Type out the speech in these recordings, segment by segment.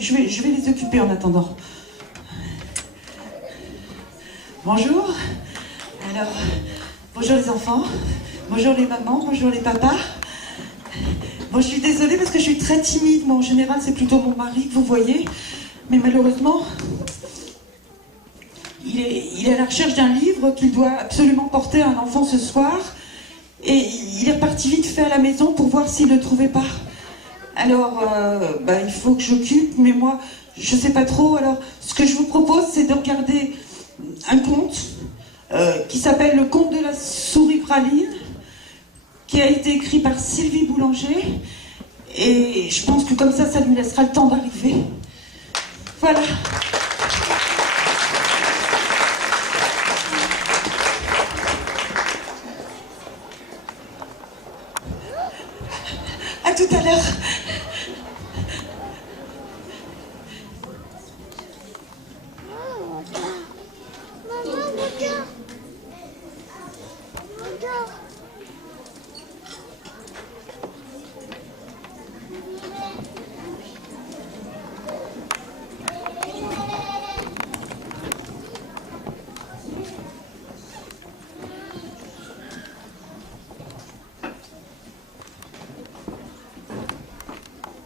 je vais les occuper en attendant. Bonjour. Alors, bonjour les enfants, bonjour les mamans, bonjour les papas. Bon, je suis désolée parce que je suis très timide. Moi, en général, c'est plutôt mon mari que vous voyez. Mais malheureusement, il est à la recherche d'un livre qu'il doit absolument porter à un enfant ce soir. Et il est reparti vite fait à la maison pour voir s'il ne le trouvait pas. Alors, il faut que j'occupe, mais moi, je ne sais pas trop. Alors, ce que je vous propose, c'est de regarder un conte qui s'appelle Le conte de la souris praline, qui a été écrit par Sylvie Boulanger. Et je pense que comme ça lui laissera le temps d'arriver. Voilà. À tout à l'heure.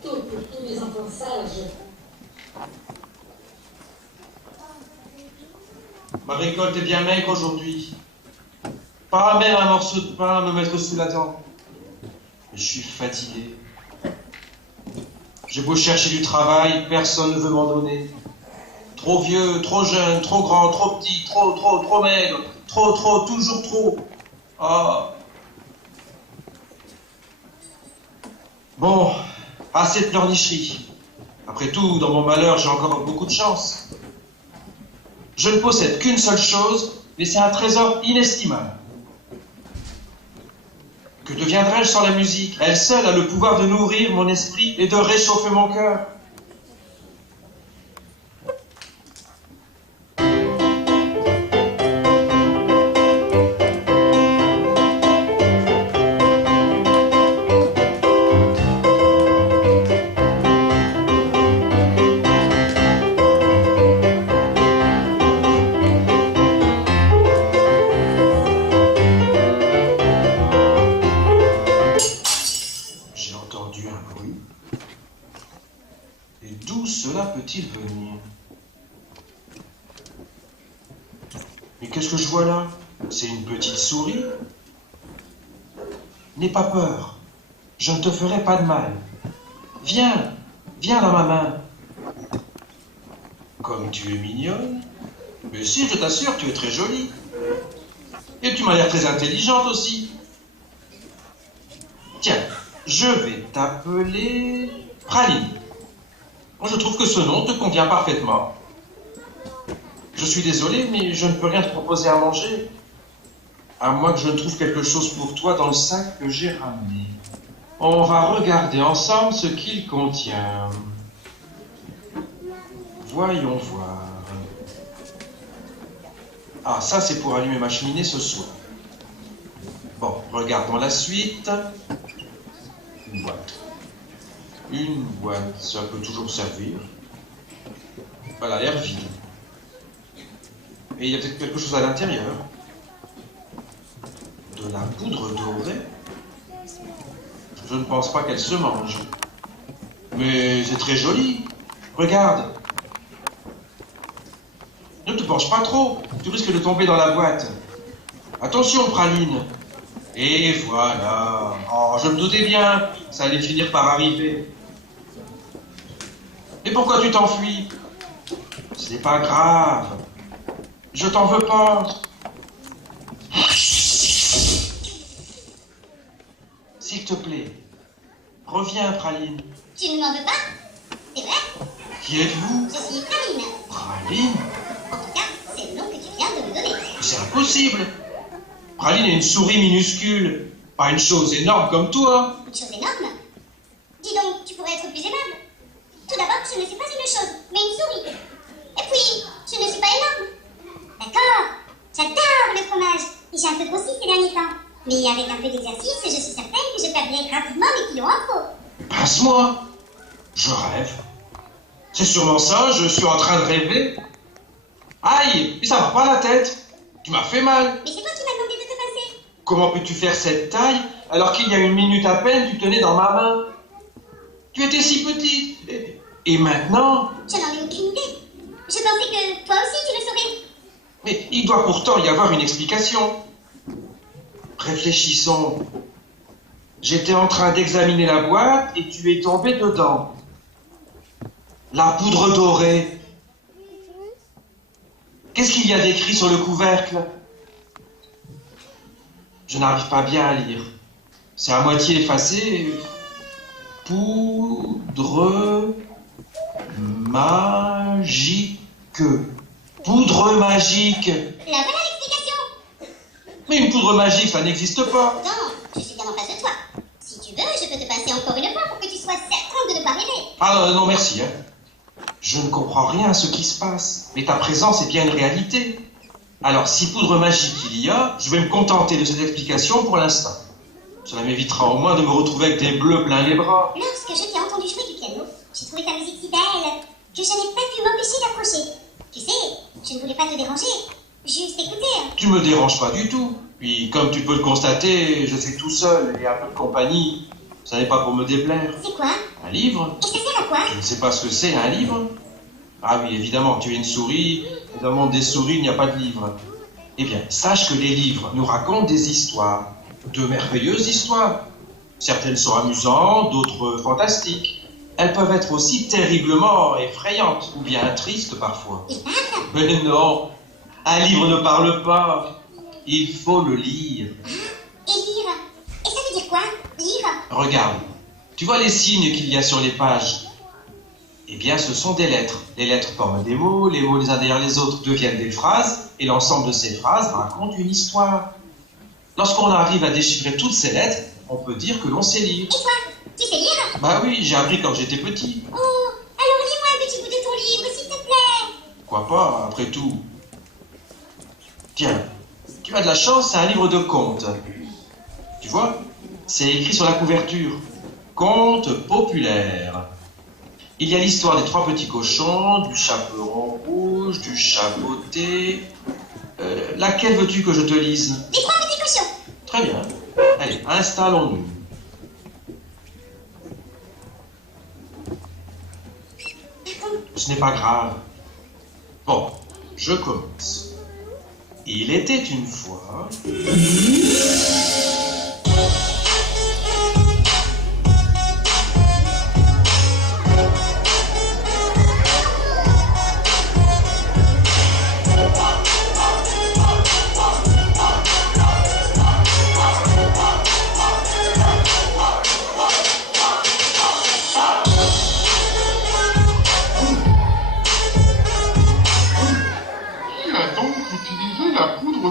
Tous les enfants sages. Ma récolte est bien maigre aujourd'hui. Pas même un morceau de pain à me mettre sous la dent. Je suis fatigué. J'ai beau chercher du travail, personne ne veut m'en donner. Trop vieux, trop jeune, trop grand, trop petit, trop maigre, trop, toujours trop. Ah. Bon, assez de pleurnicherie. Après tout, dans mon malheur, j'ai encore beaucoup de chance. Je ne possède qu'une seule chose, mais c'est un trésor inestimable. Que deviendrais-je sans la musique? Elle seule a le pouvoir de nourrir mon esprit et de réchauffer mon cœur. Et d'où cela peut-il venir? Mais qu'est-ce que je vois là? C'est une petite souris? N'aie pas peur, je ne te ferai pas de mal. Viens, viens dans ma main. Comme tu es mignonne. Mais si, je t'assure, tu es très jolie. Et tu m'as l'air très intelligente aussi. Tiens, je vais t'appeler Praline. Je trouve que ce nom te convient parfaitement. Je suis désolé, mais je ne peux rien te proposer à manger. À moins que je ne trouve quelque chose pour toi dans le sac que j'ai ramené. On va regarder ensemble ce qu'il contient. Voyons voir. Ah, ça c'est pour allumer ma cheminée ce soir. Bon, regardons la suite. Une boîte. Une boîte, ça peut toujours servir. Elle a l'air vide. Et il y a peut-être quelque chose à l'intérieur. De la poudre dorée. Je ne pense pas qu'elle se mange. Mais c'est très joli. Regarde. Ne te penche pas trop. Tu risques de tomber dans la boîte. Attention, Praline. Et voilà. Oh, je me doutais bien. Ça allait finir par arriver. Et pourquoi tu t'enfuis? Ce n'est pas grave. Je t'en veux pas. S'il te plaît, reviens, Praline. Tu ne m'en veux pas? C'est vrai? Qui êtes-vous? Je suis Praline. Praline? En tout cas, c'est le nom que tu viens de me donner. C'est impossible. Praline est une souris minuscule. Pas une chose énorme comme toi. Une chose énorme? Dis donc, tu pourrais être plus aimable. Tout d'abord, je ne suis pas une chose, mais une souris. Et puis, je ne suis pas énorme. D'accord, j'adore le fromage. Et j'ai un peu grossi ces derniers temps. Mais avec un peu d'exercice, je suis certaine que je perdrai rapidement mes kilos en trop. Passe-moi. Je rêve. C'est sûrement ça, je suis en train de rêver. Aïe, mais ça va pas la tête. Tu m'as fait mal. Mais c'est toi qui m'as demandé de te pincer. Comment peux-tu faire cette taille alors qu'il y a une minute à peine, tu tenais dans ma main? Tu étais si petite. Et maintenant? Je n'en ai aucune idée. Je pensais que toi aussi tu le saurais. Mais il doit pourtant y avoir une explication. Réfléchissons. J'étais en train d'examiner la boîte et tu es tombé dedans. La poudre dorée. Qu'est-ce qu'il y a d'écrit sur le couvercle? Je n'arrive pas bien à lire. C'est à moitié effacé. Poudre magique. Poudre magique. La voilà l'explication. Mais une poudre magique, ça n'existe pas. Non, je suis bien en face de toi. Si tu veux, je peux te passer encore une fois pour que tu sois certain de ne pas rêver. Ah non, merci. Je ne comprends rien à ce qui se passe. Mais ta présence est bien une réalité. Alors, si poudre magique il y a, je vais me contenter de cette explication pour l'instant. Cela m'évitera au moins de me retrouver avec des bleus plein les bras. Lorsque je t'ai entendu jouer du piano, j'ai trouvé ta musique si belle que je n'ai pas pu m'empêcher d'approcher. Tu sais, je ne voulais pas te déranger, juste écouter. Tu me déranges pas du tout. Puis, comme tu peux le constater, je suis tout seul et un peu de compagnie. Ça n'est pas pour me déplaire. C'est quoi? Un livre? Et ça sert à quoi? Je ne sais pas ce que c'est, un livre? Ah oui, évidemment, tu es une souris, et dans le monde des souris, il n'y a pas de livre. Eh bien, sache que les livres nous racontent des histoires, de merveilleuses histoires. Certaines sont amusantes, d'autres fantastiques. Elles peuvent être aussi terriblement effrayantes, ou bien tristes parfois. Il parle? Mais non, un livre ne parle pas. Il faut le lire. Et lire? Et ça veut dire quoi? Lire? Regarde, tu vois les signes qu'il y a sur les pages? Eh bien, ce sont des lettres. Les lettres forment des mots, les mots les uns derrière les autres deviennent des phrases, et l'ensemble de ces phrases raconte une histoire. Lorsqu'on arrive à déchiffrer toutes ces lettres, on peut dire que l'on sait lire. Et toi? Tu sais lire? Bah oui, j'ai appris quand j'étais petit. Oh, alors lis-moi un petit bout de ton livre, s'il te plaît. Quoi pas, après tout. Tiens, tu as de la chance, c'est un livre de contes. Tu vois, c'est écrit sur la couverture. Contes populaires. Il y a l'histoire des 3 petits cochons, du chaperon rouge, du chapeauté. Laquelle veux-tu que je te lise? Les 3 petits cochons. Très bien. Allez, installons-nous. Ce n'est pas grave. Bon, je commence. Il était une fois...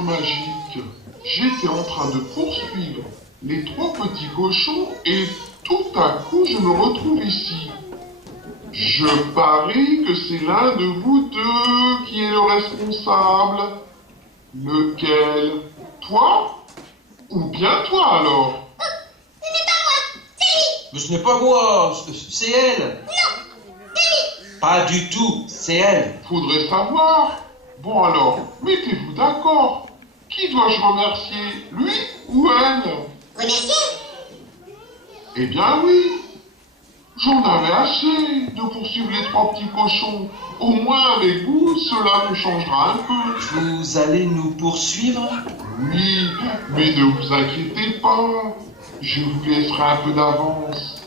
magique. J'étais en train de poursuivre les 3 petits cochons et tout à coup je me retrouve ici. Je parie que c'est l'un de vous deux qui est le responsable. Lequel? Toi? Ou bien toi alors? Ce n'est pas moi, c'est lui. Mais ce n'est pas moi, c'est elle. Non, c'est lui. Pas du tout, c'est elle. Faudrait savoir. Bon alors, mettez-vous d'accord. Qui dois-je remercier, lui ou elle? Remercier? Eh bien oui. J'en avais assez de poursuivre les 3 petits cochons. Au moins avec vous, cela me changera un peu. Vous allez nous poursuivre? Oui, mais ne vous inquiétez pas. Je vous laisserai un peu d'avance.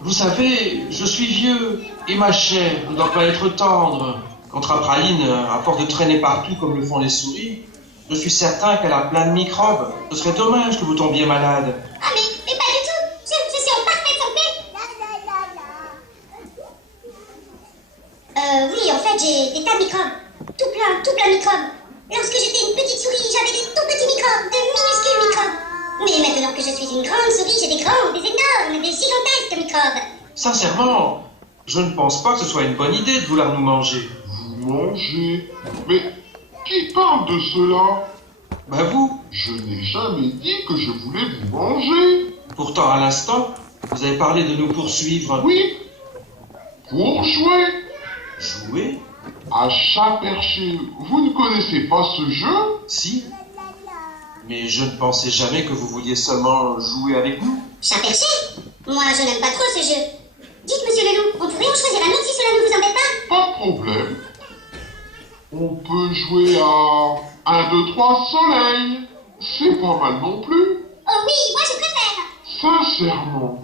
Vous savez, je suis vieux, et ma chair ne doit pas être tendre. Contre à Praline, à force de traîner partout comme le font les souris, je suis certain qu'elle a plein de microbes. Ce serait dommage que vous tombiez malade. Ah mais pas du tout. Je suis en parfaite santé. Oui, en fait, j'ai des tas de microbes. Tout plein de microbes. Lorsque j'étais une petite souris, j'avais des tout petits microbes, de minuscules microbes. Mais maintenant que je suis une grande souris, j'ai des grands, des énormes, des gigantesques microbes. Sincèrement, je ne pense pas que ce soit une bonne idée de vouloir nous manger. Vous mangez? Mais qui parle de cela? Bah vous. Je n'ai jamais dit que je voulais vous manger. Pourtant, à l'instant, vous avez parlé de nous poursuivre. Oui, pour jouer. Jouer? À chat perché, vous ne connaissez pas ce jeu? Si. Mais je ne pensais jamais que vous vouliez seulement jouer avec nous. Chat perché? Moi, je n'aime pas trop ce jeu. Dites, monsieur le loup, on pourrait en choisir un autre si cela ne vous embête pas? Pas de problème. On peut jouer à 1, 2, 3 soleil. C'est pas mal non plus. Oh oui, moi je préfère. Sincèrement,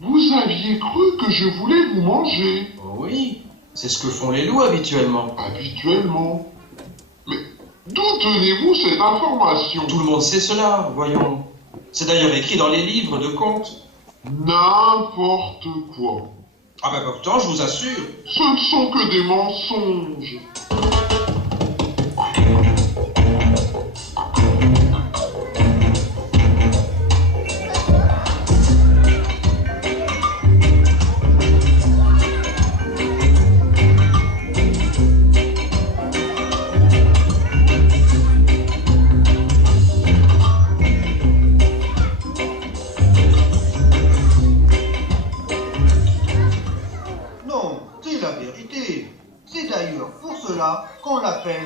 vous aviez cru que je voulais vous manger. Oh oui, c'est ce que font les loups habituellement. Habituellement. Mais d'où tenez-vous cette information? Tout le monde sait cela, voyons. C'est d'ailleurs écrit dans les livres de contes. N'importe quoi. Ah ben pourtant, je vous assure. Ce ne sont que des mensonges. Non, c'est la vérité. C'est d'ailleurs pour cela qu'on l'appelle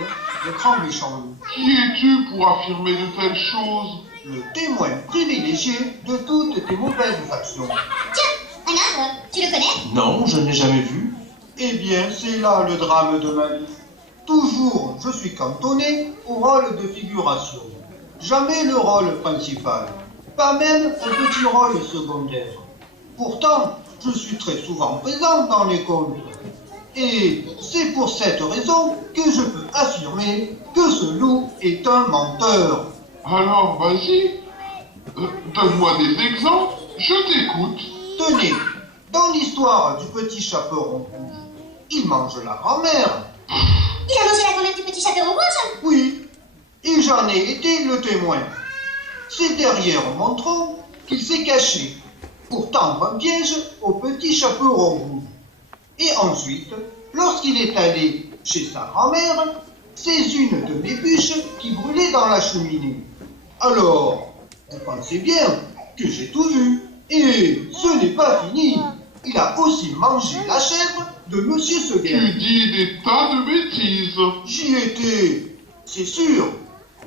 le grand méchant loup. Qui es-tu pour affirmer de telles choses? Le témoin privilégié de toutes tes mauvaises actions. Tiens, un arbre, tu le connais? Non, je ne l'ai jamais vu. Eh bien, c'est là le drame de ma vie. Toujours, je suis cantonné au rôle de figuration. Jamais le rôle principal. Pas même un petit rôle secondaire. Pourtant, je suis très souvent présent dans les contes. Et c'est pour cette raison que je peux affirmer que ce loup est un menteur. Alors, vas-y. Donne-moi des exemples. Je t'écoute. Tenez, dans l'histoire du petit chaperon rouge, il mange la grand-mère. Il a mangé la grand-mère du petit chaperon rouge? Oui, et j'en ai été le témoin. C'est derrière mon tronc qu'il s'est caché pour tendre un piège au petit chaperon rouge. Et ensuite, lorsqu'il est allé chez sa grand-mère, c'est une de mes bûches qui brûlait dans la cheminée. Alors, vous pensez bien que j'ai tout vu. Et ce n'est pas fini. Il a aussi mangé la chèvre de Monsieur Seguin. Tu dis des tas de bêtises. J'y étais, c'est sûr.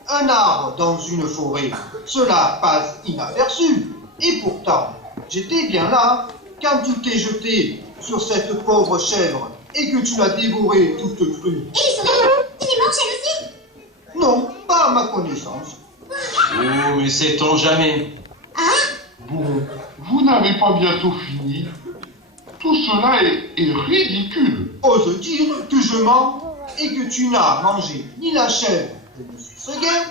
Un arbre dans une forêt, cela passe inaperçu. Et pourtant, j'étais bien là quand tu t'es jeté sur cette pauvre chèvre et que tu l'as dévorée toute crue. Et les souris? Il les mange elles aussi? Non, pas à ma connaissance. Oh, mais sait-on jamais. Bon, vous n'avez pas bientôt fini. Tout cela est ridicule. Ose dire que je mens et que tu n'as mangé ni la chèvre de M. Seguin,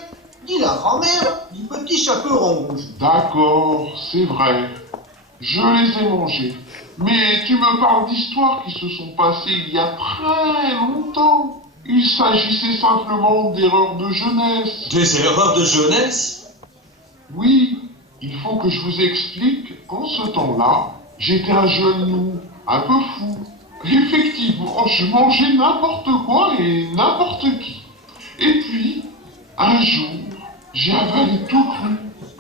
ni la grand-mère du petit chaperon rouge. D'accord, c'est vrai. Je les ai mangés. Mais tu me parles d'histoires qui se sont passées il y a très longtemps. Il s'agissait simplement d'erreurs de jeunesse. Des erreurs de jeunesse? Oui, il faut que je vous explique qu'en ce temps-là, j'étais un jeune loup, un peu fou. Effectivement, je mangeais n'importe quoi et n'importe qui. Et puis, un jour, j'ai avalé tout cru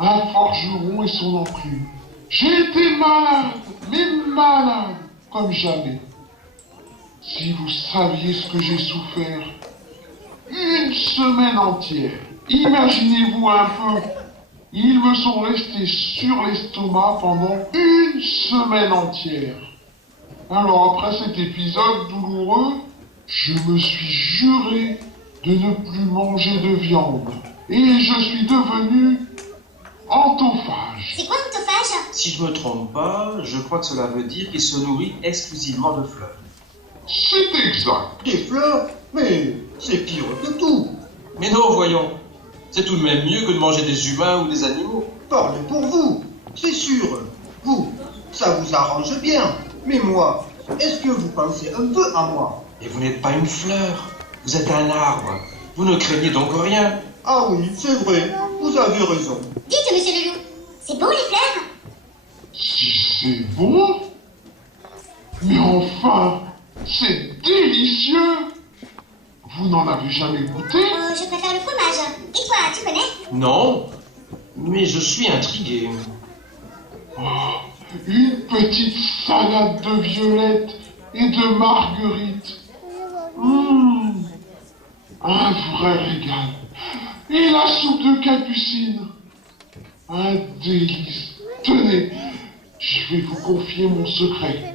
un forgeron et son enclume. J'ai été malade, mais malade, comme jamais. Si vous saviez ce que j'ai souffert, une semaine entière, imaginez-vous un peu, ils me sont restés sur l'estomac pendant une semaine entière. Alors après cet épisode douloureux, je me suis juré de ne plus manger de viande. Et je suis devenu entophage. C'est quoi l'autophage? Si je me trompe pas, je crois que cela veut dire qu'il se nourrit exclusivement de fleurs. C'est exact. Des fleurs? Mais c'est pire que tout. Mais non, voyons. C'est tout de même mieux que de manger des humains ou des animaux. Parlez pour vous, c'est sûr. Vous, ça vous arrange bien. Mais moi, est-ce que vous pensez un peu à moi? Et vous n'êtes pas une fleur. Vous êtes un arbre. Vous ne craignez donc rien. Ah oui, c'est vrai, vous avez raison. Dites, monsieur le loup, c'est bon les fleurs? Si c'est bon, mais enfin, c'est délicieux. Vous n'en avez jamais goûté? Je préfère le fromage. Et toi, tu connais? Non, mais je suis intrigué. Oh, une petite salade de violettes et de marguerites. Un vrai régal. Et la soupe de capucine. Un délice. Tenez, je vais vous confier mon secret.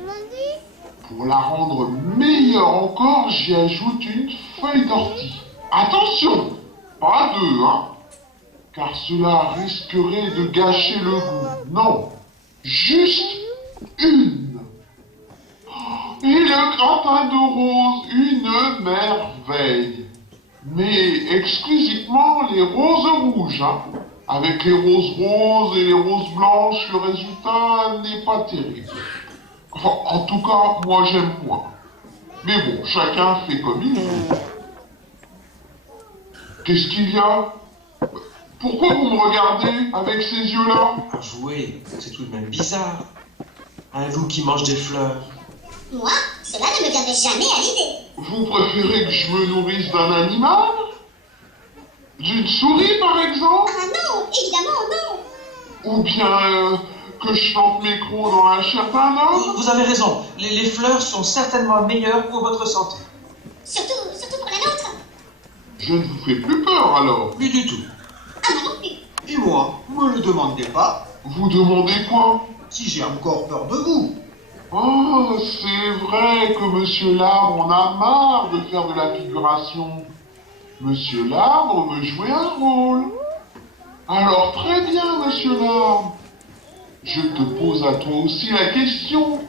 Pour la rendre meilleure encore, j'y ajoute une feuille d'ortie. Attention, pas deux, hein, car cela risquerait de gâcher le goût. Non, juste une. Et le gratin de rose, une merveille. Mais exclusivement les roses rouges, hein. Avec les roses roses et les roses blanches, le résultat n'est pas terrible. Enfin, en tout cas, moi j'aime moins. Mais bon, chacun fait comme il veut. Qu'est-ce qu'il y a? Pourquoi vous me regardez avec ces yeux-là? Un jouet, c'est tout de même bizarre. Un loup qui mange des fleurs. Moi, cela ne me viendrait jamais à l'idée. Vous préférez que je me nourrisse d'un animal? D'une souris, par exemple? Ah non, évidemment non. Ou bien que je plante mes crocs dans la chair d'un homme? Vous avez raison, les fleurs sont certainement meilleures pour votre santé. Surtout pour la nôtre. Je ne vous fais plus peur alors. Plus du tout. Ah, moi non plus. Et moi, me le demandez pas Vous demandez quoi? si j'ai encore peur de vous. Oh, c'est vrai que Monsieur Larbre en a marre de faire de la figuration. Monsieur Larbre veut jouer un rôle. Alors très bien, Monsieur Larbre. Je te pose à toi aussi la question.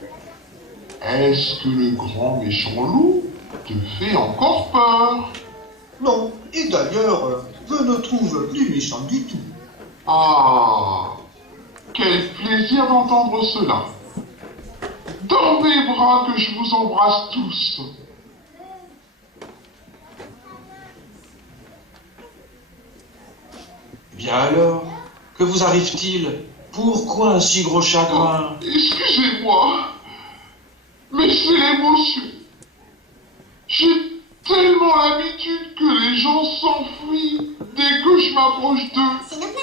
Est-ce que le grand méchant loup te fait encore peur? Non, et d'ailleurs, je ne trouve plus méchant du tout. Ah, quel plaisir d'entendre cela. Dans mes bras que je vous embrasse tous. Bien alors, que vous arrive-t-il? Pourquoi un si gros chagrin? Excusez-moi, mais c'est l'émotion. J'ai tellement l'habitude que les gens s'enfuient dès que je m'approche d'eux. C'est normal.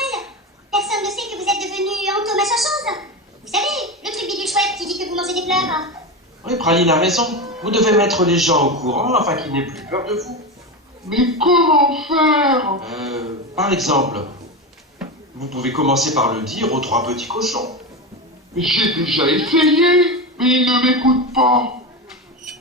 Personne ne sait que vous êtes devenu Anto machin chose. Vous savez, le truc bidule chouette qui dit que vous mangez des fleurs. Oui, Praline a raison. Vous devez mettre les gens au courant afin qu'ils n'aient plus peur de vous. Mais comment faire? Par exemple, vous pouvez commencer par le dire aux 3 petits cochons. Mais j'ai déjà essayé, mais ils ne m'écoutent pas.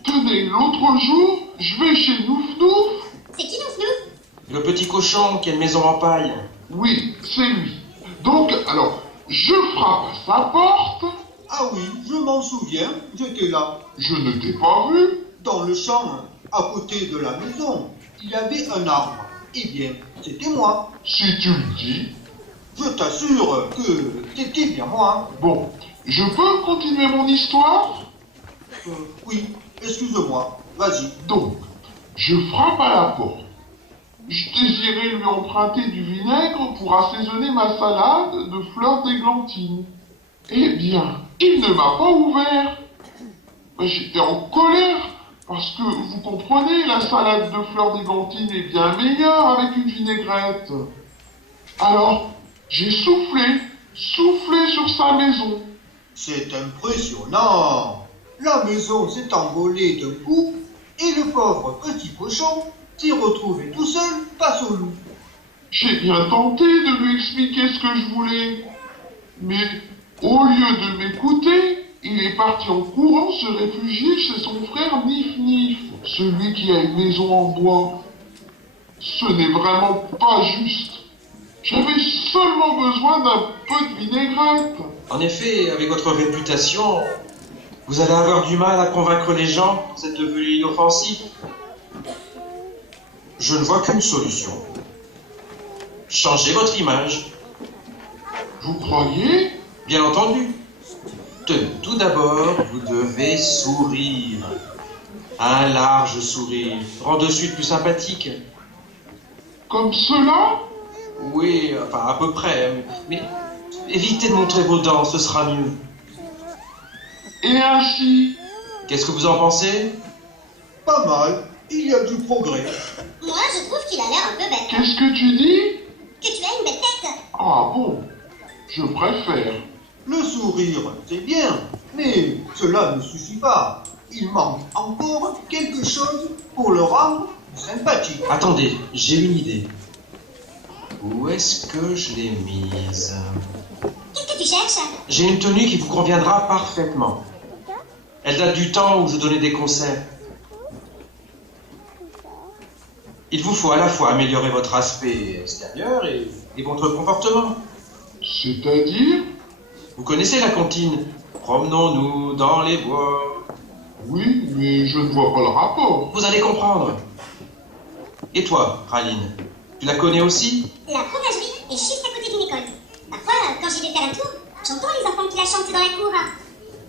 Tenez, l'autre jour, je vais chez Nouf Nouf. C'est qui Nouf Nouf? Le petit cochon qui a une maison en paille. Oui, c'est lui. Donc, alors, je frappe à sa porte. Ah oui, je m'en souviens, j'étais là. Je ne t'ai pas vu. Dans le champ, à côté de la maison, il y avait un arbre. Eh bien, c'était moi. Si tu le dis. Je t'assure que c'était bien moi. Bon, je peux continuer mon histoire? Oui, excuse-moi, vas-y. Donc, je frappe à la porte. Je désirais lui emprunter du vinaigre pour assaisonner ma salade de fleurs d'églantine. Eh bien, il ne m'a pas ouvert. J'étais en colère, parce que, vous comprenez, la salade de fleurs d'églantine est bien meilleure avec une vinaigrette. Alors, j'ai soufflé sur sa maison. C'est impressionnant. La maison s'est envolée d'un coup et le pauvre petit cochon s'est retrouvé tout seul face au loup. J'ai bien tenté de lui expliquer ce que je voulais. Mais au lieu de m'écouter, il est parti en courant se réfugier chez son frère Nif Nif, celui qui a une maison en bois. Ce n'est vraiment pas juste. J'avais seulement besoin d'un peu de vinaigrette. En effet, avec votre réputation, vous allez avoir du mal à convaincre les gens que vous êtes devenu inoffensif. Je ne vois qu'une solution. Changez votre image. Vous croyez? Bien entendu. Tenez, tout d'abord, vous devez sourire. Un large sourire rend de suite plus sympathique. Comme cela? Oui, enfin à peu près, mais évitez de montrer vos dents, ce sera mieux. Et ainsi? Qu'est-ce que vous en pensez? Pas mal, il y a du progrès. Moi, je trouve qu'il a l'air un peu bête. Qu'est-ce que tu dis? Que tu as une belle tête. Ah bon, je préfère. Le sourire, c'est bien, mais cela ne suffit pas. il manque encore quelque chose pour le rendre sympathique. Attendez, j'ai une idée. Où est-ce que je l'ai mise? Qu'est-ce que tu cherches? J'ai une tenue qui vous conviendra parfaitement. Elle date du temps où je donnais des concerts. Il vous faut à la fois améliorer votre aspect extérieur et votre comportement. C'est-à-dire? Vous connaissez la comptine? Promenons-nous dans les bois. Oui, mais je ne vois pas le rapport. Vous allez comprendre. Et toi, Praline, tu la connais aussi? La fromagerie est juste à côté d'une école. Parfois, quand j'y vais faire un tour, j'entends les enfants qui la chantent dans la cour.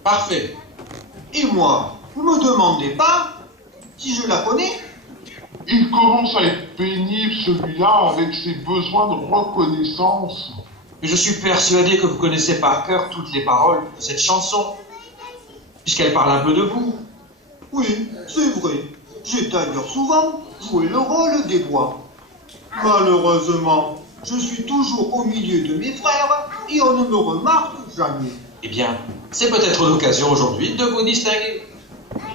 Parfait. Et moi, vous me demandez pas si je la connais? Il commence à être pénible celui-là avec ses besoins de reconnaissance. Mais je suis persuadé que vous connaissez par cœur toutes les paroles de cette chanson, puisqu'elle parle un peu de vous. Oui, c'est vrai. J'ai d'ailleurs souvent joué le rôle des bois. Malheureusement, je suis toujours au milieu de mes frères et on ne me remarque jamais. Eh bien, c'est peut-être l'occasion aujourd'hui de vous distinguer.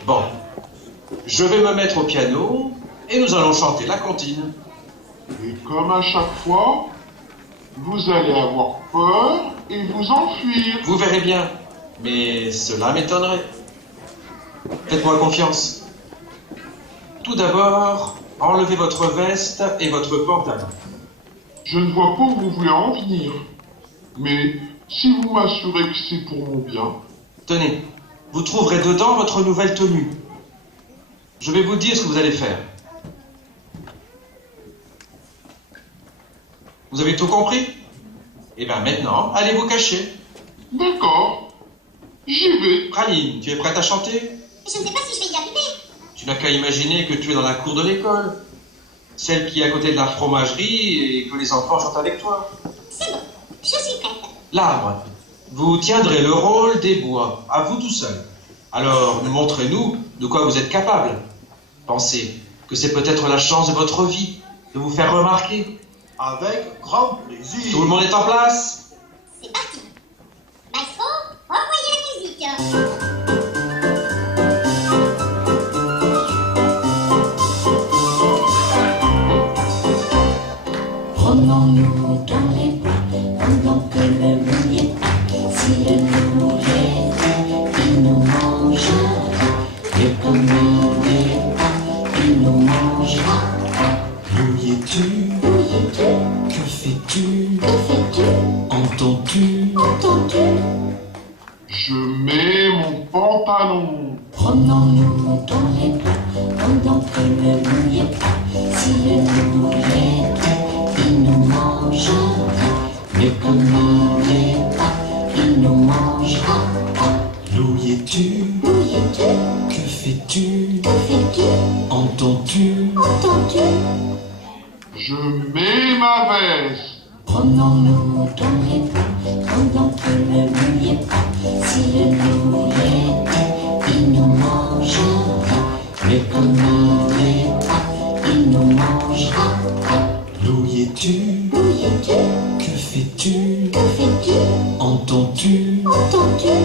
Bon, je vais me mettre au piano et nous allons chanter la comptine. Et comme à chaque fois, vous allez avoir peur et vous enfuir. Vous verrez bien, mais cela m'étonnerait. Faites-moi confiance. Tout d'abord, enlevez votre veste et votre pantalon. Je ne vois pas où vous voulez en venir. Mais si vous m'assurez que c'est pour mon bien, Tenez, vous trouverez dedans votre nouvelle tenue. Je vais vous dire ce que vous allez faire. Vous avez tout compris? Eh bien maintenant, allez vous cacher. d'accord, j'y vais. Praline, tu es prête à chanter? Je ne sais pas si je vais y arriver. Tu n'as qu'à imaginer que tu es dans la cour de l'école. Celle qui est à côté de la fromagerie et que les enfants chantent avec toi. C'est bon, je suis prête. L'arbre. Vous tiendrez le rôle des bois, à vous tout seul. Alors, montrez-nous de quoi vous êtes capable. Pensez que c'est peut-être la chance de votre vie de vous faire remarquer. Avec grand plaisir. Tout le monde est en place? C'est parti. Maestro, envoyez la musique. Promenons-nous dans les bois pendant que le loup y est pas. Si le loup y était, il nous mangera. Et comme il n'y est pas, il nous mangera. Où y es-tu? Où y es-tu? Que fais-tu? Que fais-tu? Entends-tu? Entends-tu? Je mets mon pantalon. Promenons-nous dans les bois pendant que le loup y est pas. Si le loup y était, il nous mangera. Mais comme il n'y est pas, il nous mangera. Où y es-tu? Où y es-tu? Que fais-tu? Que fais-tu? Entends-tu? Entends-tu? Je mets ma veste. Promenons-nous dans les bois pendant que le loup y est pas. Si le loup y était, il nous mangera. Mais comme il n'y est pas, il nous mangera. Où y es-tu? Où y es-tu? Que fais-tu? Que fais-tu? Entends-tu? Entends-tu?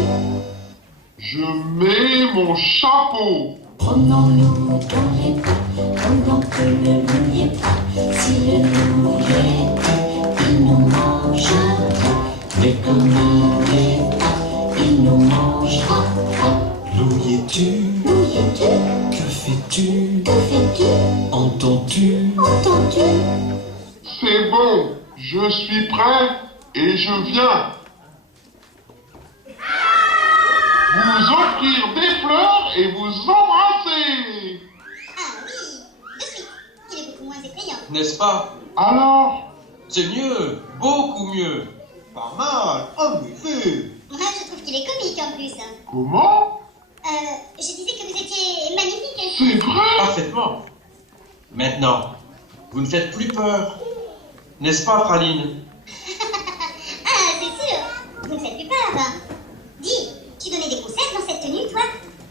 Je mets mon chapeau. Promenons-nous dans les bois pendant que le loup y est pas. Si le loup y était, il nous mangera. Mais comme il n'y est pas, il nous mangera. Où y es-tu? Où y es-tu? Que fais-tu? Que fais-tu? Entends-tu? Entends-tu? C'est bon, je suis prêt et je viens. Vous offrir des fleurs et vous embrasser. Ah oui, de suite. Il est beaucoup moins effrayant. N'est-ce pas? Alors, C'est mieux, beaucoup mieux. Pas mal, en effet. Moi, je trouve qu'il est comique en plus. comment? Je disais que vous étiez magnifique. C'est vrai? Parfaitement. Maintenant, vous ne faites plus peur. N'est-ce pas, Praline? Ah, c'est sûr. Vous ne faites plus peur. Dis, tu donnais des concerts dans cette tenue, toi?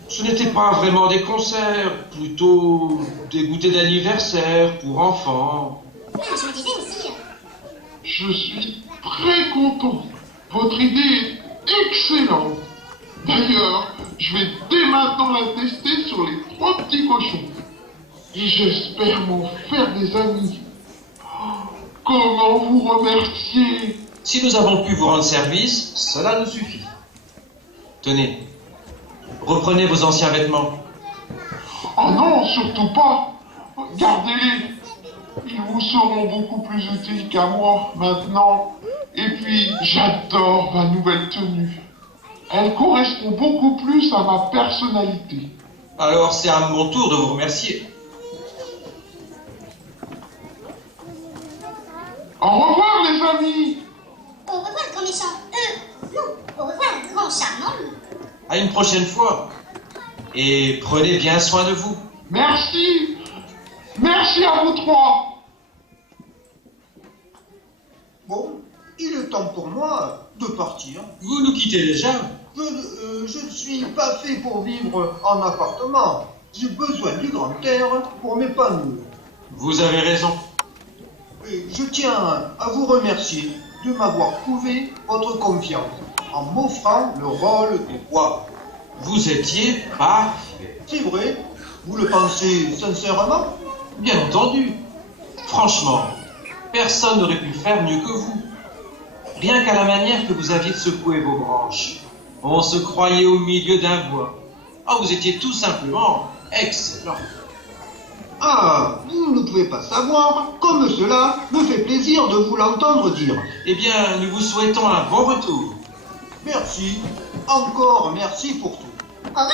Ce n'était pas vraiment des concerts, plutôt des goûters d'anniversaire pour enfants. Ah, je me disais aussi. Je suis très content. Votre idée est excellente. D'ailleurs, je vais dès maintenant la tester sur les 3 petits cochons. Et j'espère m'en faire des amis. Comment vous remercier? Si nous avons pu vous rendre service, cela nous suffit. Tenez, reprenez vos anciens vêtements. Oh non, surtout pas. Gardez-les. Ils vous seront beaucoup plus utiles qu'à moi maintenant. Et puis, j'adore ma nouvelle tenue. Elle correspond beaucoup plus à ma personnalité. Alors c'est à mon tour de vous remercier. Au revoir les amis. Au revoir, grand méchant. Non, au revoir, grand charmant loup. À une prochaine fois. Et prenez bien soin de vous. Merci. Merci à vous 3. Bon, il est temps pour moi de partir. Vous nous quittez déjà? Je ne suis pas fait pour vivre en appartement. J'ai besoin du grand air pour m'épanouir. Vous avez raison. Et je tiens à vous remercier de m'avoir prouvé votre confiance en m'offrant le rôle de roi. Vous étiez parfait. C'est vrai? Vous le pensez sincèrement? Bien entendu. Franchement, personne n'aurait pu faire mieux que vous. Rien qu'à la manière que vous aviez de secouer vos branches. On se croyait au milieu d'un bois. Ah, vous étiez tout simplement excellent. Ah, vous ne pouvez pas savoir comme cela me fait plaisir de vous l'entendre dire. Eh bien, nous vous souhaitons un bon retour. Merci, encore merci pour tout. Au revoir.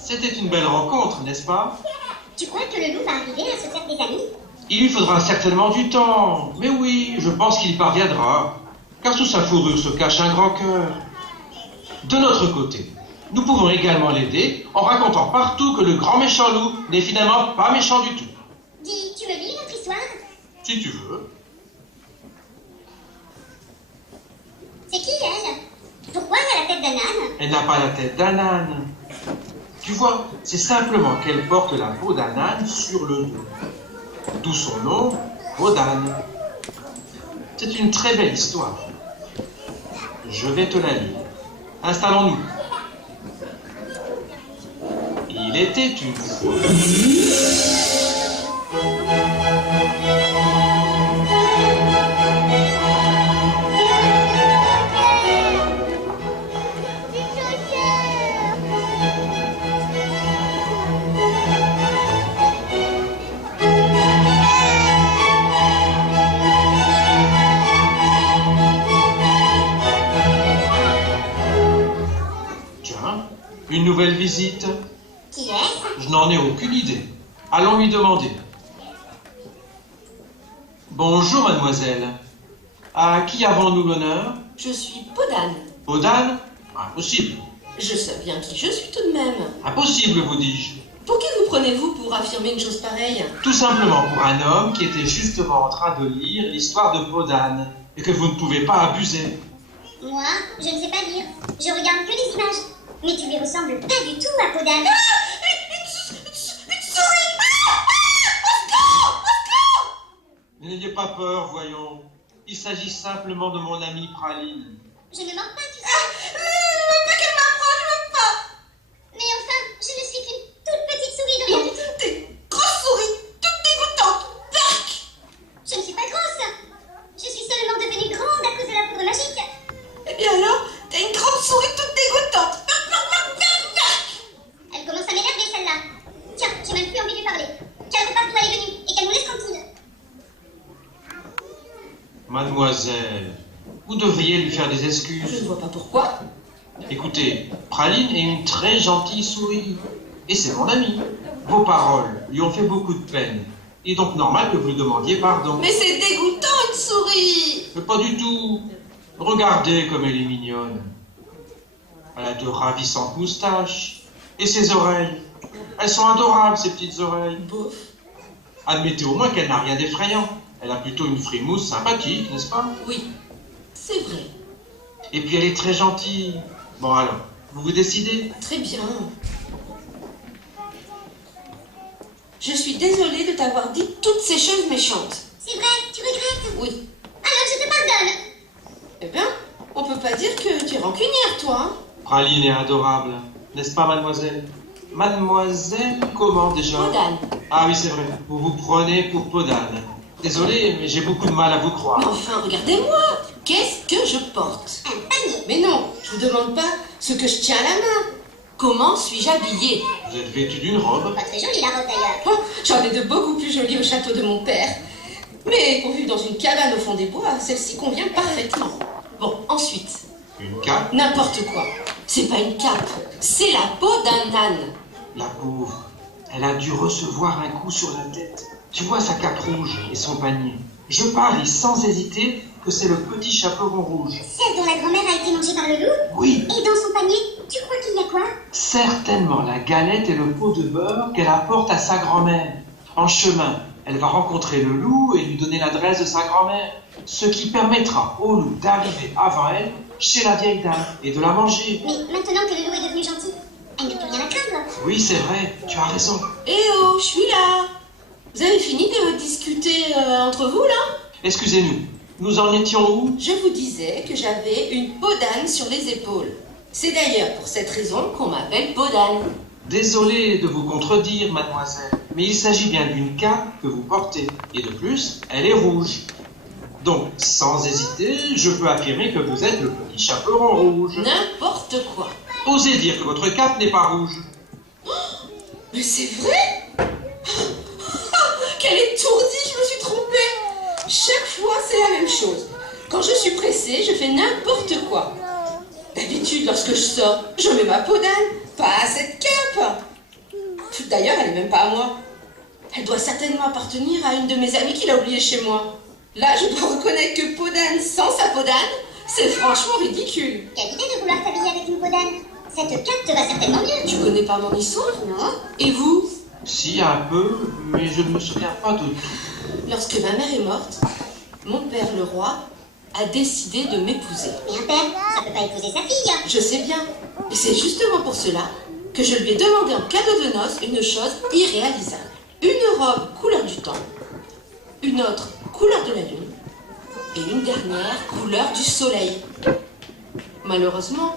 C'était une belle rencontre, n'est-ce pas? Tu crois que le loup va arriver à se faire des amis? Il lui faudra certainement du temps. Mais oui, je pense qu'il y parviendra. Car sous sa fourrure se cache un grand cœur. De notre côté, nous pouvons également l'aider en racontant partout que le grand méchant loup n'est finalement pas méchant du tout. Dis, tu me lis notre histoire? Si tu veux. C'est qui elle? Pourquoi elle a la tête d'un âne? Elle n'a pas la tête d'un âne. Tu vois, c'est simplement qu'elle porte la peau d'un âne sur le dos. D'où son nom, peau d'âne. C'est une très belle histoire. Je vais te la lire. Installons-nous. Il était une fois. Une nouvelle visite? Qui est-ce? Je n'en ai aucune idée. Allons lui demander. Bonjour, mademoiselle. À qui avons-nous l'honneur? Je suis Podane. Podane? Impossible. Je sais bien qui je suis tout de même. Impossible, vous dis-je. Pour qui vous prenez-vous pour affirmer une chose pareille? Tout simplement pour un homme qui était justement en train de lire l'histoire de Podane et que vous ne pouvez pas abuser. Moi, je ne sais pas lire. Je regarde que les images. Mais tu lui ressembles pas du tout à Podane. Une souris! Mais n'ayez pas peur, voyons. Il s'agit simplement de mon ami Praline. Je ne mens pas, tu sais. Je veux pas qu'elle m'approche, je veux pas! Mais enfin, je ne suis qu'une toute petite souris de rien du tout. T'es grosse souris, toute dégoûtante! Berk! Je ne suis pas grosse. Je suis seulement devenue grande à cause de la poudre magique. Eh bien alors, t'es une grande souris toute dégoûtante! Elle commence à m'énerver, celle-là. Tiens, j'ai même plus envie de lui parler. Qu'elle reparte d'où elle est venue et qu'elle nous laisse tranquille. Mademoiselle, vous devriez lui faire des Je excuses. ne vois pas pourquoi. Écoutez, Praline est une très gentille souris. Et c'est mon ami. Vos paroles lui ont fait beaucoup de peine. Il est donc normal que vous lui demandiez pardon. Mais c'est dégoûtant, une souris! Mais pas du tout. Regardez comme elle est mignonne. Elle a de ravissantes moustaches. Et ses oreilles. Elles sont adorables, ces petites oreilles. Bof. Admettez au moins qu'elle n'a rien d'effrayant. Elle a plutôt une frimousse sympathique, n'est-ce pas? Oui, c'est vrai. Et puis elle est très gentille. Bon alors, vous vous décidez? Très bien. Je suis désolée de t'avoir dit toutes ces choses méchantes. C'est vrai, tu regrettes? Oui. Alors je te pardonne. Eh bien, on peut pas dire que tu es rancunière, toi, hein? Praline est adorable, n'est-ce pas, mademoiselle? Mademoiselle, comment déjà? Podane. Ah oui, c'est vrai, vous vous prenez pour Podane. Désolé, mais j'ai beaucoup de mal à vous Mais croire. enfin, regardez-moi. Qu'est-ce que je porte? Un panier. Mais non, je vous demande pas ce que je tiens à la main. Comment suis-je habillée? Vous êtes vêtu d'une robe? Pas très jolie la robe d'ailleurs. Oh, j'en ai de beaucoup plus jolies au château de mon père. Mais pour vivre dans une cabane au fond des bois, celle-ci convient parfaitement. Bon, ensuite, Une cape? N'importe quoi. c'est pas une cape, c'est la peau d'un âne. La pauvre, elle a dû recevoir un coup sur la tête. Tu vois sa cape rouge et son panier. Je parie sans hésiter que c'est le petit chaperon rouge. Celle dont la grand-mère a été mangée par le loup. Oui, Et dans son panier, tu crois qu'il y a quoi? certainement la galette et le pot de beurre qu'elle apporte à sa grand-mère. En chemin, elle va rencontrer le loup et lui donner l'adresse de sa grand-mère, ce qui permettra au loup d'arriver avant elle chez la vieille dame et de la manger. Mais maintenant que le loup est devenu gentil, elle n'a plus rien à craindre. Oui, c'est vrai, tu as raison. Eh oh, je suis là. Vous avez fini de discuter entre vous, là? Excusez-nous, nous en étions où? Je vous disais que j'avais une peau d'âne sur les épaules. C'est d'ailleurs pour cette raison qu'on m'appelle peau d'âne. Désolé de vous contredire, mademoiselle, mais il s'agit bien d'une cape que vous portez. Et de plus, elle est rouge. Donc, sans hésiter, je peux affirmer que vous êtes le petit chaperon rouge. N'importe quoi. Osez dire que votre cape n'est pas rouge. Mais c'est vrai? Quelle étourdie, je me suis trompée. Chaque fois, c'est la même chose. Quand je suis pressée, je fais n'importe quoi. D'habitude, lorsque je sors, je mets ma peau d'âne, pas cette cape. D'ailleurs, elle n'est même pas à moi. Elle doit certainement appartenir à une de mes amies qui l'a oubliée chez moi. Là, je dois reconnaître que peau d'âne sans sa peau d'âne, c'est franchement ridicule. Quelle idée de vouloir t'habiller avec une peau d'âne. Cette cape te va certainement mieux. Tu connais pas mon histoire? Non? Et vous? Si, un peu, mais je ne me souviens pas de tout. Lorsque ma mère est morte, mon père, le roi, a décidé de m'épouser. Mais un père, ça peut pas épouser sa fille. Je sais bien, et c'est justement pour cela que je lui ai demandé en cadeau de noces une chose irréalisable. Une robe couleur du temps, une autre couleur de la lune, et une dernière couleur du soleil. Malheureusement,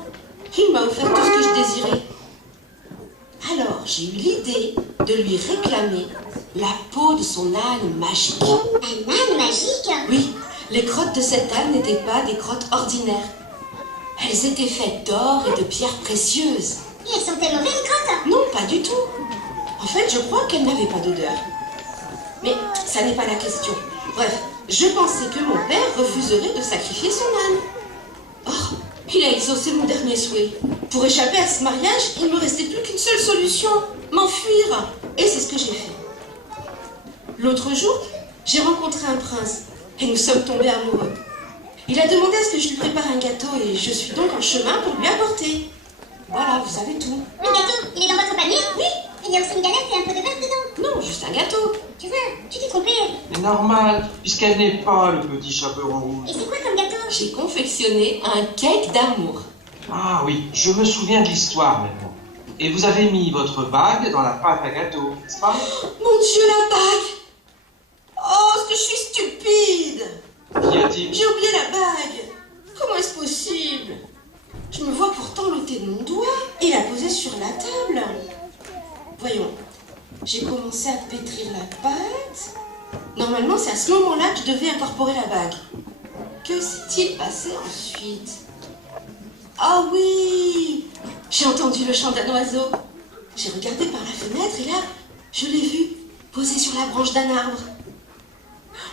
il m'a offert tout ce que je désirais. Alors j'ai eu l'idée de lui réclamer la peau de son âne magique. Un âne magique? Oui, les crottes de cet âne n'étaient pas des crottes ordinaires. Elles étaient faites d'or et de pierres précieuses. Et elles sont-elles mauvaises, les crottes? Non, pas du tout. En fait, je crois qu'elles n'avaient pas d'odeur. Mais ça n'est pas la question. Bref, je pensais que mon père refuserait de sacrifier son âne. Or, il a exaucé mon dernier souhait. Pour échapper à ce mariage, il ne me restait plus qu'une seule solution, m'enfuir. Et c'est ce que j'ai fait. L'autre jour, j'ai rencontré un prince et nous sommes tombés amoureux. Il a demandé à ce que je lui prépare un gâteau et je suis donc en chemin pour lui apporter. Voilà, vous savez tout. Le gâteau, il est dans votre panier? Oui. Il y a aussi une galette et un peu de beurre dedans. Non, juste un gâteau. Tu vois, tu t'es trompé. C'est normal, puisqu'elle n'est pas le petit chaperon rouge. Et c'est quoi comme gâteau? J'ai confectionné un cake d'amour. Ah oui, je me souviens de l'histoire maintenant. Et vous avez mis votre bague dans la pâte à gâteau, n'est-ce pas? Mon Dieu, la bague! Oh, est-ce que je suis stupide! Qu'y a-t-il? J'ai oublié la bague! Comment est-ce possible? Je me vois pourtant l'ôter de mon doigt et la poser sur la table. Voyons, j'ai commencé à pétrir la pâte. Normalement, c'est à ce moment-là que je devais incorporer la bague. Que s'est-il passé ensuite? Ah oui! J'ai entendu le chant d'un oiseau. J'ai regardé par la fenêtre et là, je l'ai vu posé sur la branche d'un arbre.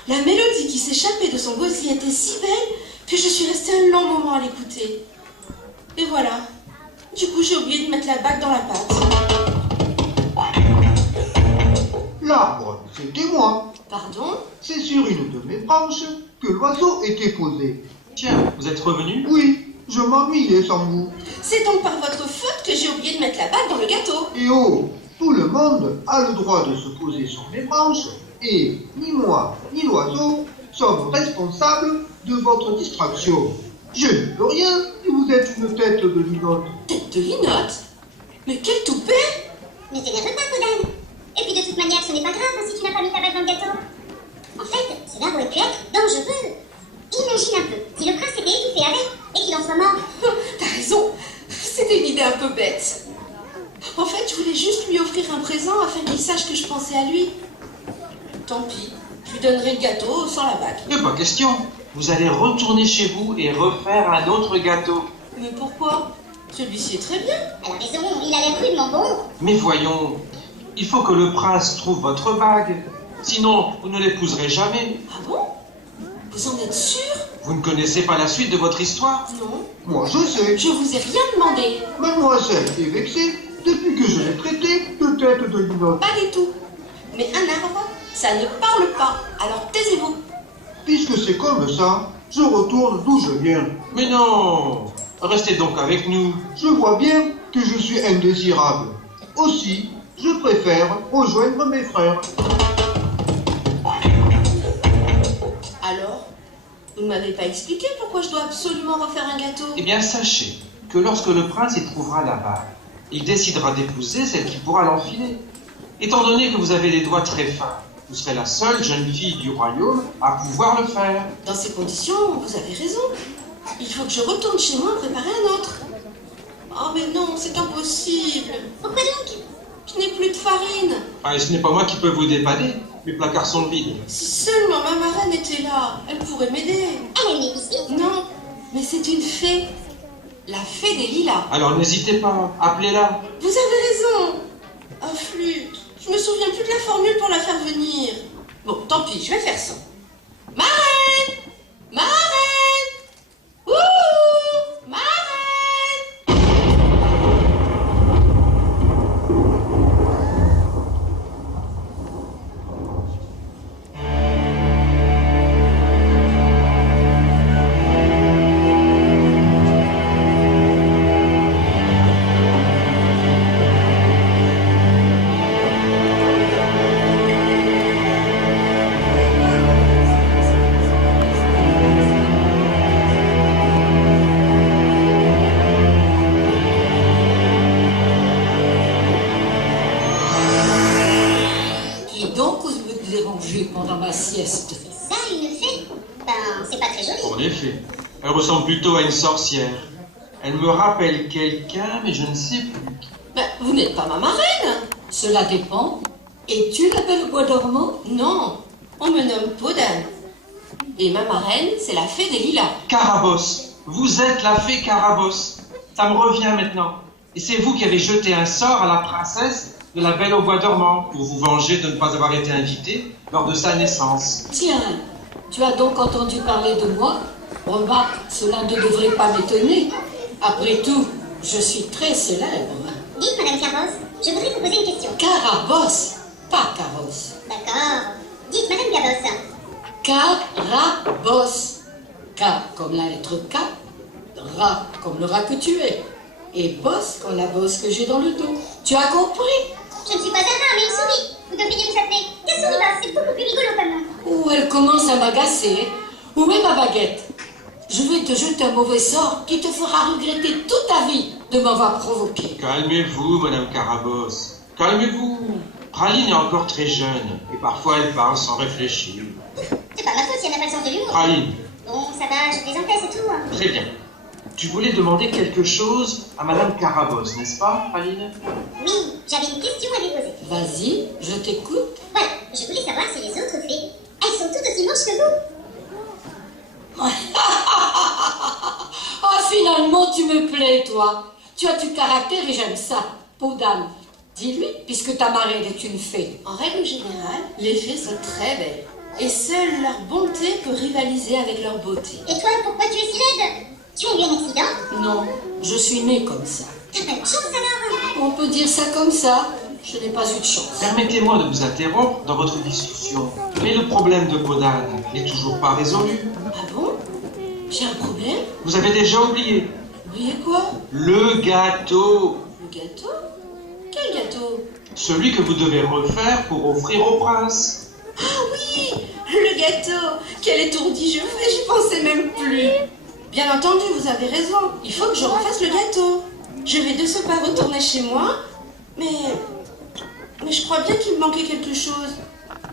La mélodie qui s'échappait de son gosier était si belle que je suis restée un long moment à l'écouter. Et voilà. Du coup, j'ai oublié de mettre la bague dans la pâte. L'arbre, c'était moi. Pardon? C'est sur une de mes branches que l'oiseau était posé. Tiens, vous êtes revenu? Oui, je m'ennuyais sans vous. C'est donc par votre faute que j'ai oublié de mettre la bague dans le gâteau. Et oh, tout le monde a le droit de se poser sur mes branches, et ni moi ni l'oiseau sommes responsables de votre distraction. Je ne peux rien si vous êtes une tête de linotte. Tête de linotte? Mais quel toupet! Ne t'énerve pas, Podane. Et puis de toute manière, ce n'est pas grave si tu n'as pas mis ta bague dans le gâteau. En fait, cela aurait pu être dangereux. Imagine un peu, si le prince s'était étouffé avec et qu'il en soit mort. T'as raison, c'était une idée un peu bête. En fait, je voulais juste lui offrir un présent afin qu'il sache que je pensais à lui. Tant pis, je lui donnerai le gâteau sans la bague. Il n'y a pas question. Vous allez retourner chez vous et refaire un autre gâteau. Mais pourquoi? Celui-ci est très bien. Elle a raison, il a l'air rudement bon. Mais voyons, il faut que le prince trouve votre bague. Sinon, vous ne l'épouserez jamais. Ah bon? Vous en êtes sûr? Vous ne connaissez pas la suite de votre histoire? Non. Moi, je sais. Je vous ai rien demandé. Mademoiselle est vexée depuis que je l'ai traitée de tête de linotte. Pas du tout. Mais un arbre, ça ne parle pas. Alors taisez-vous. Puisque c'est comme ça, je retourne d'où je viens. Mais non! Restez donc avec nous. Je vois bien que je suis indésirable. Aussi, je préfère rejoindre mes frères. Alors, vous ne m'avez pas expliqué pourquoi je dois absolument refaire un gâteau? Eh bien, sachez que lorsque le prince y trouvera la bague, il décidera d'épouser celle qui pourra l'enfiler. Étant donné que vous avez les doigts très fins, vous serez la seule jeune fille du royaume à pouvoir le faire. Dans ces conditions, vous avez raison. Il faut que je retourne chez moi préparer un autre. Oh mais non, c'est impossible. Pourquoi donc? Je n'ai plus de farine. Ah, et ce n'est pas moi qui peux vous dépanner. Mes placards sont vides. Si seulement ma marraine était là, elle pourrait m'aider. Elle a une épicerie. Non, mais c'est une fée. La fée des lilas. Alors n'hésitez pas, appelez-la. Vous avez raison. Ah, flûte. Je me souviens plus de la formule pour la faire venir. Bon, tant pis, je vais faire ça. Marraine! Marraine! Ouh! Marraine! Pendant ma sieste. Ça, une fée? Ben, c'est pas très joli. En effet, elle ressemble plutôt à une sorcière. Elle me rappelle quelqu'un, mais je ne sais plus. Ben, vous n'êtes pas ma marraine. Cela dépend. Es-tu la belle au bois dormant? Non, on me nomme Podane. Et ma marraine, c'est la fée des lilas. Carabosse, vous êtes la fée Carabosse. Ça me revient maintenant. Et c'est vous qui avez jeté un sort à la princesse de la Belle au bois dormant pour vous venger de ne pas avoir été invitée lors de sa naissance. Tiens, tu as donc entendu parler de moi? Remarque, cela ne devrait pas m'étonner. Après tout, je suis très célèbre. Dites, Madame Carrosse, je voudrais vous poser une question. Carabosse, pas carrosse. D'accord. Dites, Madame Cabosse. Carabosse. K comme la lettre K, rat comme le rat que tu es, et bosse comme la bosse que j'ai dans le dos. Tu as compris? Je ne suis pas un rat, mais une souris. Vous devriez vous appeler Cassouris, c'est beaucoup plus rigolo comme nom. Oh, elle commence à m'agacer. Où est ma baguette? Je vais te jeter un mauvais sort qui te fera regretter toute ta vie de m'avoir provoqué. Calmez-vous, Madame Carabosse. Calmez-vous. Praline est encore très jeune, et parfois elle parle sans réfléchir. C'est pas ma faute si elle n'a pas le sens de l'humour. Praline, Bon, ça va, je plaisantais, c'est tout. très bien. Tu voulais demander quelque chose à Madame Carabosse, n'est-ce pas, Praline? Oui, j'avais une question à lui poser. Vas-y, je t'écoute. Voilà, je voulais savoir si les autres fées, elles sont toutes aussi moches que vous. Oh, finalement, tu me plais, toi. Tu as du caractère et j'aime ça. Podane, dis-lui, puisque ta marraine est une fée. En règle générale, les fées sont très belles. Et seule leur bonté peut rivaliser avec leur beauté. Et toi, pourquoi tu es si laide? Tu as eu un accident? Non, je suis née comme ça. T'as pas de chance alors? On peut dire ça comme ça. Je n'ai pas eu de chance. Permettez-moi de vous interrompre dans votre discussion. Mais le problème de Podane n'est toujours pas résolu. Ah bon? J'ai un problème? Vous avez déjà oublié. Oubliez quoi? Le gâteau. Le gâteau? Quel gâteau? Celui que vous devez refaire pour offrir au prince. Ah oui, le gâteau. Quel étourdi je fais, j'y pensais même plus. Bien entendu, vous avez raison. Il faut que je refasse le gâteau. Je vais de ce pas retourner chez moi. Mais je crois bien qu'il me manquait quelque chose.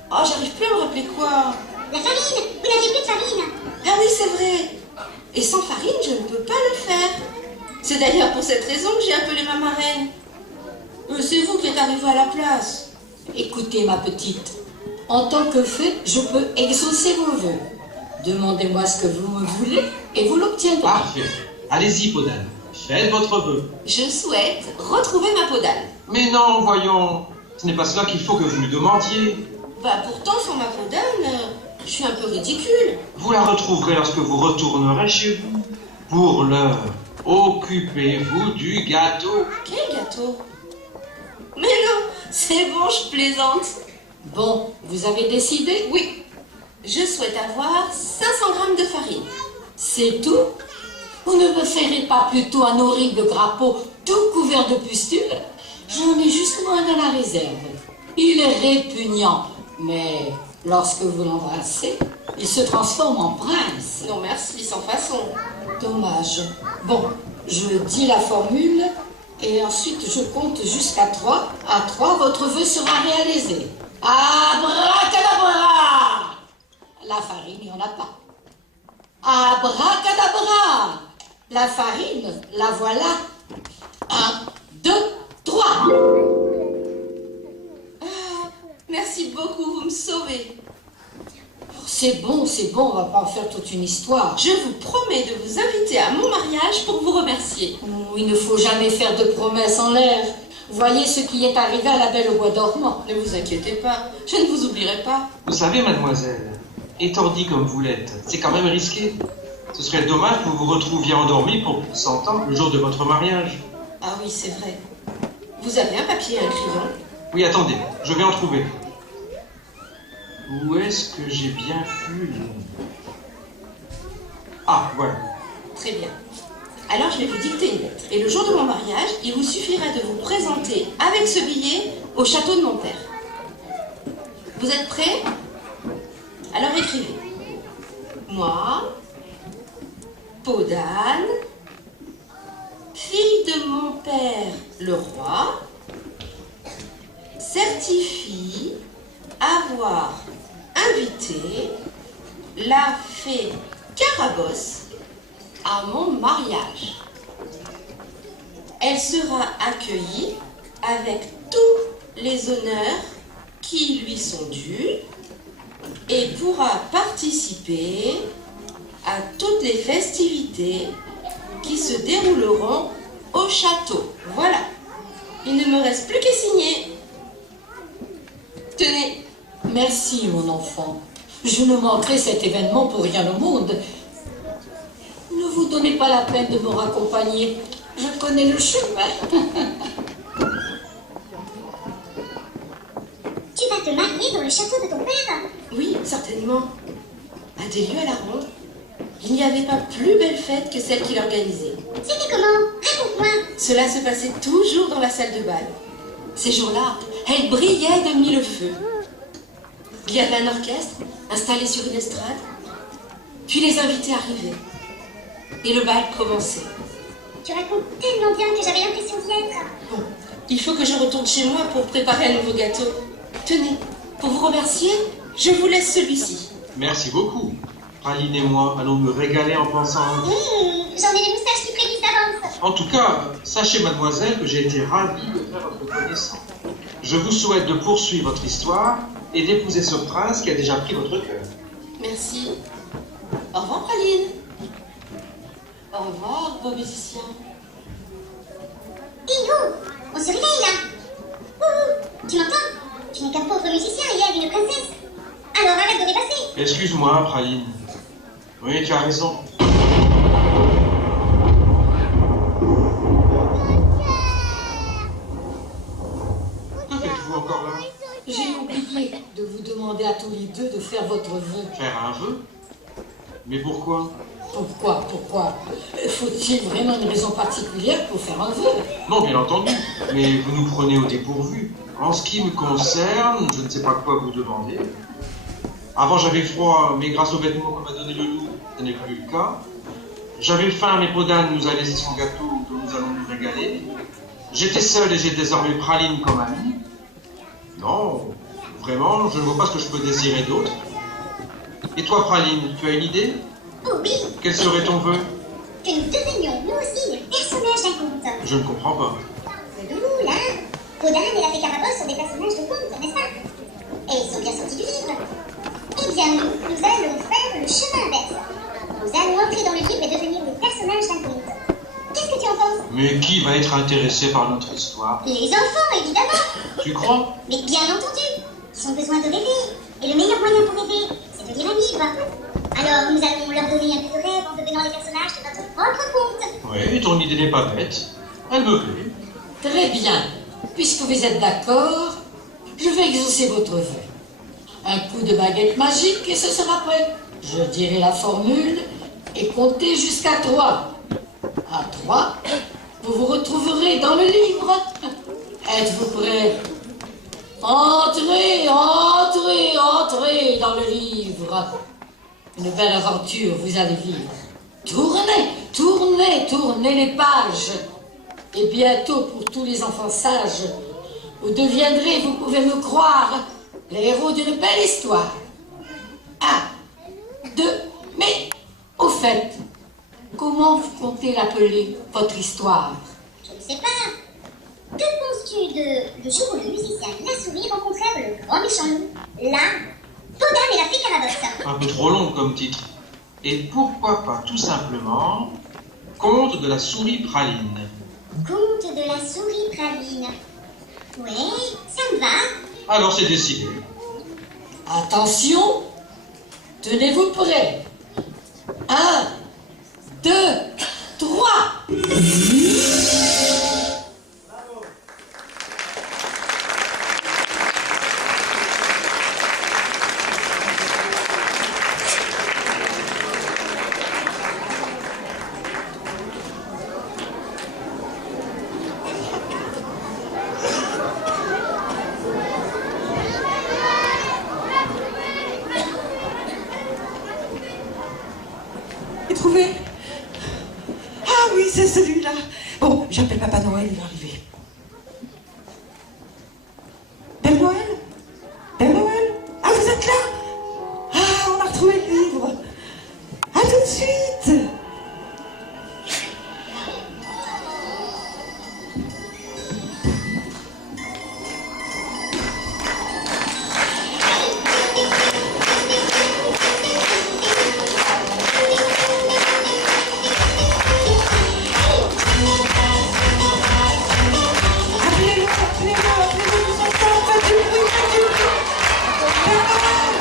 Oh, j'arrive plus à me rappeler quoi. La farine! Vous n'avez plus de farine! Ah oui, c'est vrai. Et sans farine, je ne peux pas le faire. C'est d'ailleurs pour cette raison que j'ai appelé ma marraine. C'est vous qui êtes arrivée à la place. Écoutez, ma petite, en tant que fée, je peux exaucer vos vœux. Demandez-moi ce que vous me voulez et vous l'obtiendrez. Parfait. Allez-y, Podane. Faites votre vœu. Je souhaite retrouver ma peau d'âne. Mais non, voyons. Ce n'est pas cela qu'il faut que vous lui demandiez. Bah pourtant, sans ma peau d'âne, je suis un peu ridicule. Vous la retrouverez lorsque vous retournerez chez vous. Pour l'heure, occupez-vous du gâteau. Quel gâteau? Mais non, c'est bon, je plaisante. Bon, vous avez décidé? Oui, je souhaite avoir 500 grammes de farine. C'est tout? Vous ne me ferez pas plutôt un horrible grappeau tout couvert de pustules? J'en ai juste moins dans la réserve. Il est répugnant, mais lorsque vous l'embrassez, il se transforme en prince. Non merci, sans façon. Dommage. Bon, je dis la formule et ensuite je compte jusqu'à 3. À 3, votre vœu sera réalisé. Abracadabra! La farine, il n'y en a pas. Abracadabra! La farine, la voilà. 1, 2, 3. Merci beaucoup, vous me sauvez. C'est bon, on va pas en faire toute une histoire. Je vous promets de vous inviter à mon mariage pour vous remercier. Oh, il ne faut jamais faire de promesses en l'air. Voyez ce qui est arrivé à la Belle au bois dormant. Ne vous inquiétez pas, je ne vous oublierai pas. Vous savez, mademoiselle, étourdie comme vous l'êtes, c'est quand même risqué. Ce serait dommage que vous vous retrouviez endormi pour 100 ans le jour de votre mariage. Ah oui, c'est vrai. Vous avez un papier et un crayon? Oui, attendez, je vais en trouver. Où est-ce que j'ai bien pu... Ah, voilà. Très bien. Alors je vais vous dicter une lettre. Et le jour de mon mariage, il vous suffirait de vous présenter avec ce billet au château de mon père. Vous êtes prêts? Alors écrivez. Moi, Podane, fille de mon père le roi, certifie avoir invité la fée Carabosse à mon mariage. Elle sera accueillie avec tous les honneurs qui lui sont dus et pourra participer à toutes les festivités qui se dérouleront au château. Voilà. Il ne me reste plus qu'à signer. Tenez. Merci, mon enfant. Je ne manquerai cet événement pour rien au monde. Ne vous donnez pas la peine de me raccompagner. Je connais le chemin. Tu vas te marier dans le château de ton père? Oui, certainement. À des lieux à la ronde, il n'y avait pas plus belle fête que celle qu'il organisait. C'était comment? Raconte-moi. Cela se passait toujours dans la salle de bal. Ces jours-là, elle brillait de mille feux. Il y avait un orchestre installé sur une estrade, puis les invités arrivaient. Et le bal commençait. Tu racontes tellement bien que j'avais l'impression d'y être. Bon, il faut que je retourne chez moi pour préparer un nouveau gâteau. Tenez, pour vous remercier, je vous laisse celui-ci. Merci beaucoup. Praline et moi allons nous régaler en pensant à vous. J'en ai les moustaches qui frémissent d'avance. En tout cas, sachez, mademoiselle, que j'ai été ravi de faire votre connaissance. Je vous souhaite de poursuivre votre histoire et d'épouser ce prince qui a déjà pris votre cœur. Merci. Au revoir, Praline. Au revoir, beau musicien. Dingo, on se réveille là. Tu m'entends? Tu n'es qu'un pauvre musicien et elle une princesse. Alors arrête de rêvasser. Excuse-moi, Praline. Oui, tu as raison. Que faites-vous encore là? J'ai oublié de vous demander à tous les deux de faire votre vœu. Faire un vœu? Mais pourquoi? Pourquoi? Faut-il vraiment une raison particulière pour faire un vœu? Non, bien entendu, mais vous nous prenez au dépourvu. En ce qui me concerne, je ne sais pas quoi vous demander. Avant, j'avais froid, mais grâce aux vêtements que m'a donné le loup, ce n'est plus le cas. J'avais faim, mais Podane nous a laissé son gâteau, dont nous allons nous régaler. J'étais seul et j'ai désormais Praline comme amie. Non, vraiment, je ne vois pas ce que je peux désirer d'autre. Et toi, Praline, tu as une idée? Oh oui, Quel serait ton vœu? que nous devenions nous aussi les personnages d'un conte. Je ne comprends pas. Loulou, là, Podane et la fée Carabosse sont des personnages de conte, n'est-ce pas? Et ils sont bien sortis du livre. Eh bien, nous allons faire le chemin inverse. Nous allons entrer dans le livre et devenir les personnages d'un conte. Qu'est-ce que tu en penses? Mais qui va être intéressé par notre histoire? Les enfants, évidemment. Tu crois? Mais bien entendu, ils ont besoin de rêver. Et le meilleur moyen pour rêver, c'est de lire un livre. Alors, nous allons leur donner un peu de rêve en devenant les personnages de notre propre conte. Oui, ton idée n'est pas bête. Elle me plaît. Très bien. Puisque vous êtes d'accord, je vais exaucer votre vœu. Un coup de baguette magique et ce sera prêt. Je dirai la formule et comptez jusqu'à 3. À 3, vous vous retrouverez dans le livre. Êtes-vous prêts? Entrez, entrez, entrez dans le livre. Une belle aventure vous allez vivre. Tournez, tournez, tournez les pages. Et bientôt, pour tous les enfants sages, vous deviendrez, vous pouvez me croire, les héros d'une belle histoire. 1, 2, mais au fait, comment vous comptez l'appeler, votre histoire? Je ne sais pas. Que penses-tu de le jour où le musicien La Souris rencontrèrent le grand méchant loup? Là, Podane et la fée Carabosse. Un peu trop long comme titre. Et pourquoi pas tout simplement Conte de la souris Praline. Conte de la souris Praline. Ouais, ça me va. Alors c'est décidé. Attention, tenez-vous prêts. 1, 2, 3. J'ai trouvé. Ah oui, c'est celui-là. Bon, j'appelle Papa Noël, il va arriver. Père Noël? Père Noël? Ah, vous êtes là? Ah, on a retrouvé le livre. À tout de suite. Appelez-le, les enfants, faites du bruit, faites du bruit. Père Noël.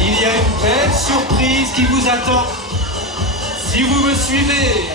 Il y a une belle surprise qui vous attend. Si vous me suivez,